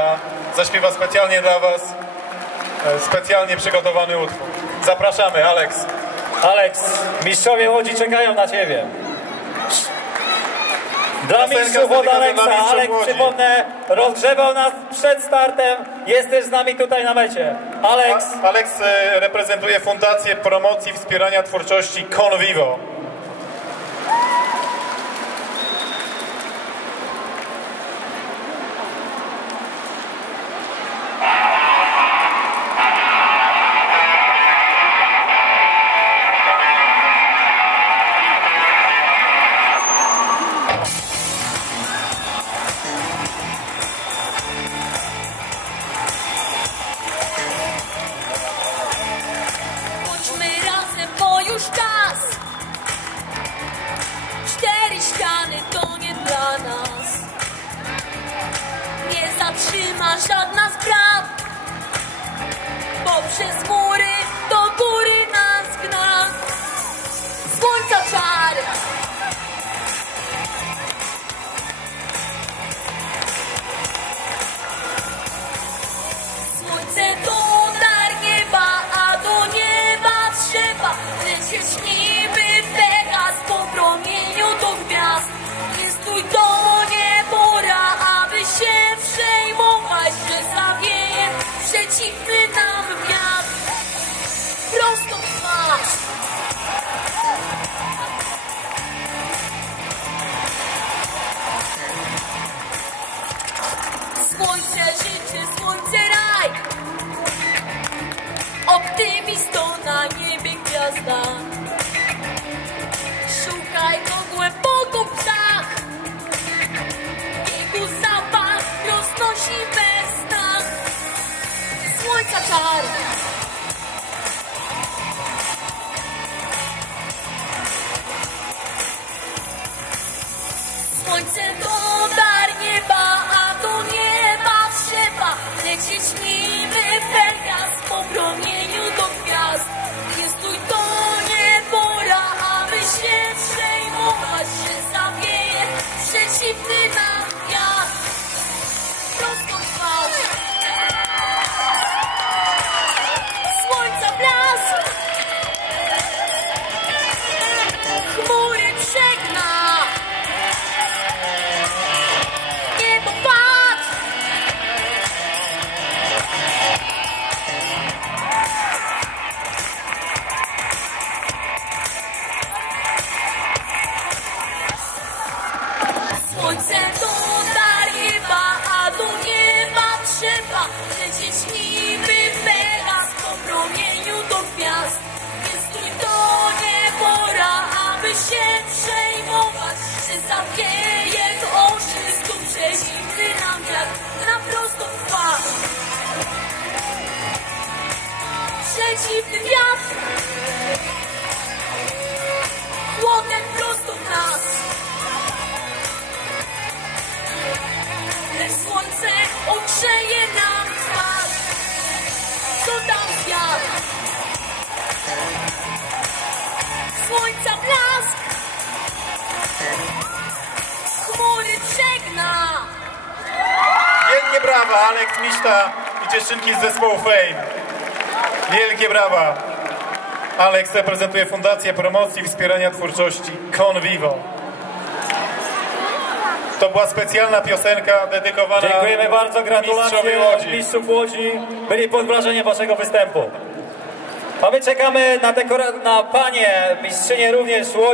Miszta zaśpiewa specjalnie dla Was e, specjalnie przygotowany utwór. Zapraszamy, Alex. Aleks, mistrzowie Łodzi czekają na Ciebie. Dla mistrzów od Aleksa. Aleks, Łodzi. przypomnę, rozgrzewał nas przed startem. Jest też z nami tutaj na mecie. Aleks, A- Alex e, reprezentuje Fundację Promocji Wspierania Twórczości Convivo. trzymasz od nas kraj. Optymistą na niebie gwiazda. Szukaj go głęboko w psach Jego zapach roznosi bez sna Słońca czar się przejmować, że zawieje to oszystą przeciwny nam wiatr na prosto w twarz. Przeciwny wiatr chłodem prosto w nas. Lecz słońce ogrzeje brawa, Alex Miszta i dziewczynki z zespołu Fame. Wielkie brawa. Alex reprezentuje Fundację Promocji i Wspierania Twórczości Convivo. To była specjalna piosenka dedykowana dziękujemy bardzo, gratulacje Łodzi. mistrzów Łodzi. Byli pod wrażeniem Waszego występu. A my czekamy na, dekora- na Panie, mistrzynie również Łodzi.